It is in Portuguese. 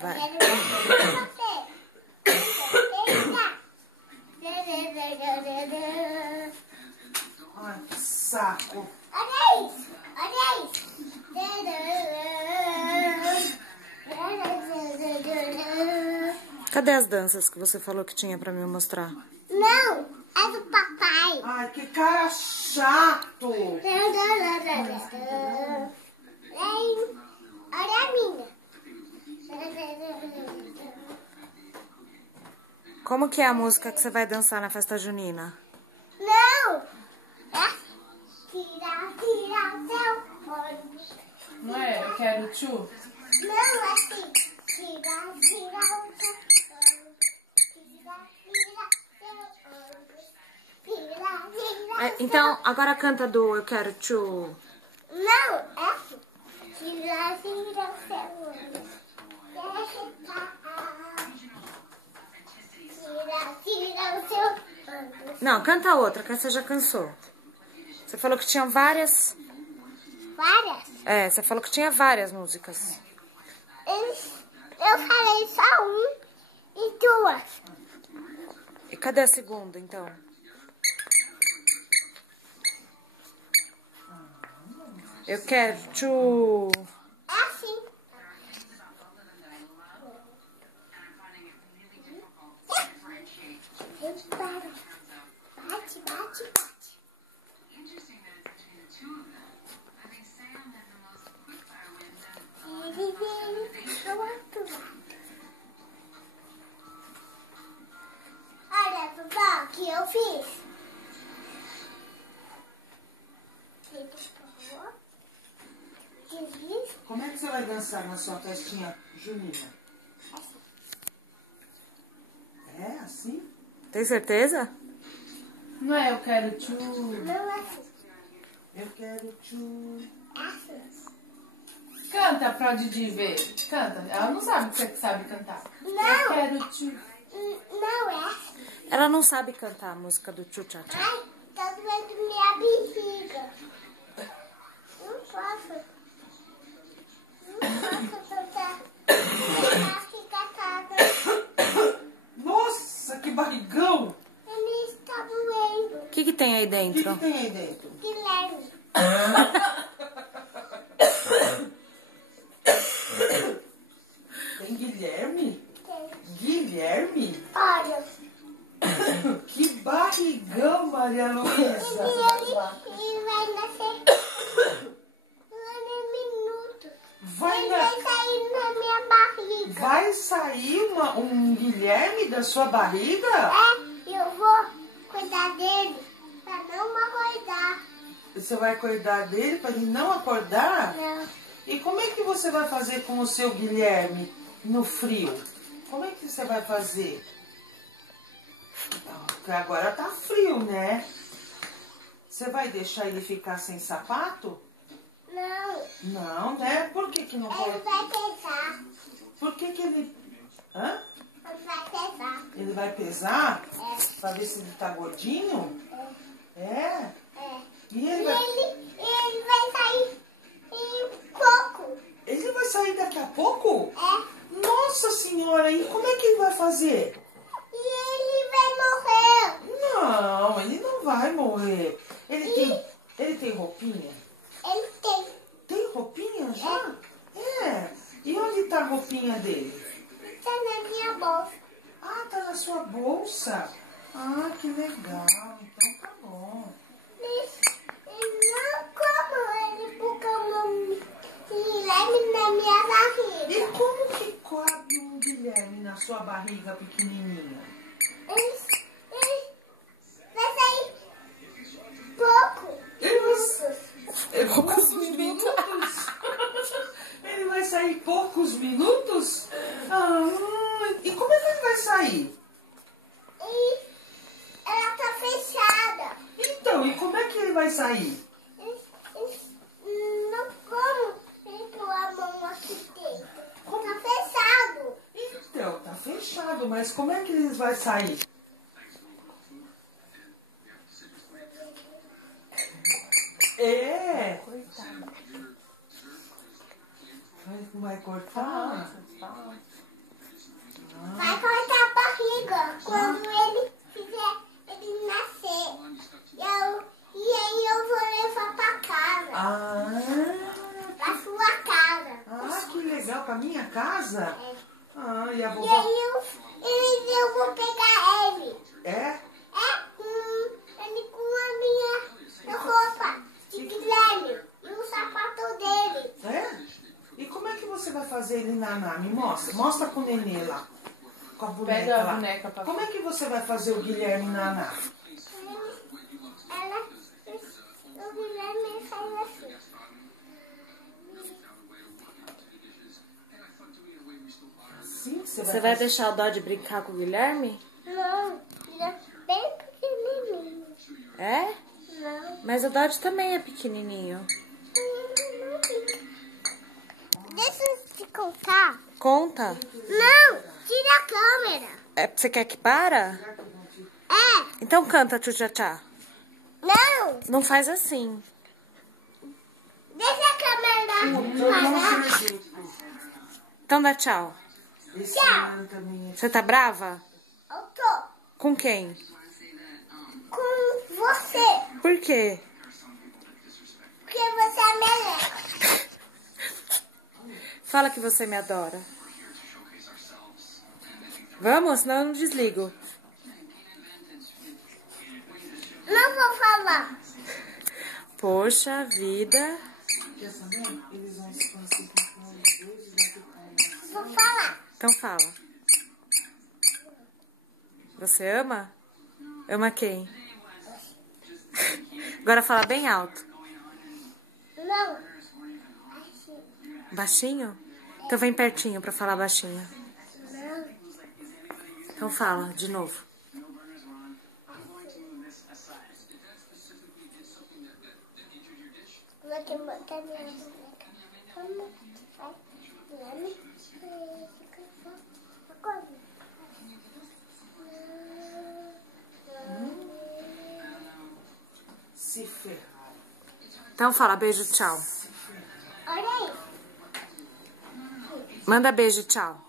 Vai. Ai, que saco. Olha isso. Olha isso. Cadê as danças que você falou que tinha pra me mostrar? Não, é do papai. Ai, que cara chato. Olha a minha. Como que é a música que você vai dançar na festa junina? Não. É tira o seu olho. Não é? Eu quero tchu. Não, é assim. Tira o seu olho. Então, agora canta do Eu Quero Tchu. Não, é assim. Tira o seu olho. Tira o seu olho. Não, canta outra, que essa já cansou. Você falou que tinha várias... Várias? É, você falou que tinha várias músicas. Eu falei só um e duas. E cadê a segunda, então? Eu quero tchu. É assim. Bate, bate, bate. Ele veio pro outro lado. Olha, vovó, o que eu fiz? Como é que você vai dançar na sua festinha junina? É assim? Tem certeza? Não é? Eu quero tchu. Não é assim. Eu quero tchu. É assim. Canta pra Didi ver. Canta. Ela não sabe que você sabe cantar. Não. Eu quero tchu. Não é assim. Ela não sabe cantar a música do Tchu Tchá Tchá. Ai, tá doendo minha bexiga. Não posso. Não posso cantar. Fica casa. Nossa, que barrigão! Ele está doendo. O que tem aí O que, dentro? que tem aí dentro? Guilherme. Tem Guilherme? Tem. Guilherme? Olha. Que barrigão, Maria Luísa! Ele vai nascer em minutos. Vai, Ele vai sair na minha barriga. vai sair um Guilherme da sua barriga? É, eu vou cuidar dele pra não acordar. Você vai cuidar dele para ele não acordar? Não. E como é que você vai fazer com o seu Guilherme no frio? Como é que você vai fazer? Porque agora tá frio, né? Você vai deixar ele ficar sem sapato? Não. Não, né? Por que que não Ele pode? vai pesar. Por que que ele... Hã? Ele vai pesar. Ele vai pesar? É. Pra ver se ele tá gordinho? É? É. E E ele vai... ele vai sair em pouco. Ele vai sair daqui a pouco? É. Nossa senhora, e como é que ele vai fazer? E ele vai morrer. Não, ele não vai morrer. Ele tem roupinha? Ele tem. Tem roupinha já? É. E onde tá a roupinha dele? Tá na minha bolsa. Ah, tá na sua bolsa. Ah, que legal. Então tá bom. E não como ele porque ele leve na minha barriga. E como que cabe um Guilherme na sua barriga pequenininha? Ele vai sair pouco. Poucos minutos? Ele vai sair poucos minutos? Ah, e como é que ele vai sair? E ela tá fechada. Então, e como é que ele vai sair? Não como ele pôr a mão aqui dentro. Tá fechado. Então, tá fechado, mas como é que ele vai sair? É. Coitado. Vai cortar? Vai cortar a barriga quando ele nascer. E aí eu vou levar pra casa. Pra sua casa. Ah, que legal. Pra minha casa? É. Ah, e a E vovó? aí eu vou pegar ele. É? Ele com a minha roupa de Guilherme e o sapato dele. É? E como é que você vai fazer ele naná? Me mostra. Mostra com o nenê lá. Com a boneca Pega a lá. boneca pra Como é que você vai fazer o Guilherme naná? O Guilherme saiu assim. Sim, Você vai deixar o Dodge brincar com o Guilherme? Não, ele é bem pequenininho. É? Não. Mas o Dodge também é pequenininho. Deixa eu te contar. Conta. Não, tira a câmera. Você quer que para? É, Então canta, tchutchá. não. Não faz assim. Deixa a câmera parar. Então dá tchau. Esse ano também Você tá brava? Eu tô Com quem? com você. Por quê? Porque você é meleca. Fala que você me adora. Vamos? Senão eu não desligo. Não vou falar. Poxa vida. Quer saber? Eles vão se classificar os dois e vai ficar. Vou falar. Então fala. Você ama? Ama quem? Agora fala bem alto. Não. Baixinho? Então vem pertinho pra falar baixinho. Não. Então fala de novo. Vou te botar minha boneca. Como vai? Guilherme. Agora. Se ferrar. Então fala beijo, tchau. Olha aí. Manda beijo, tchau.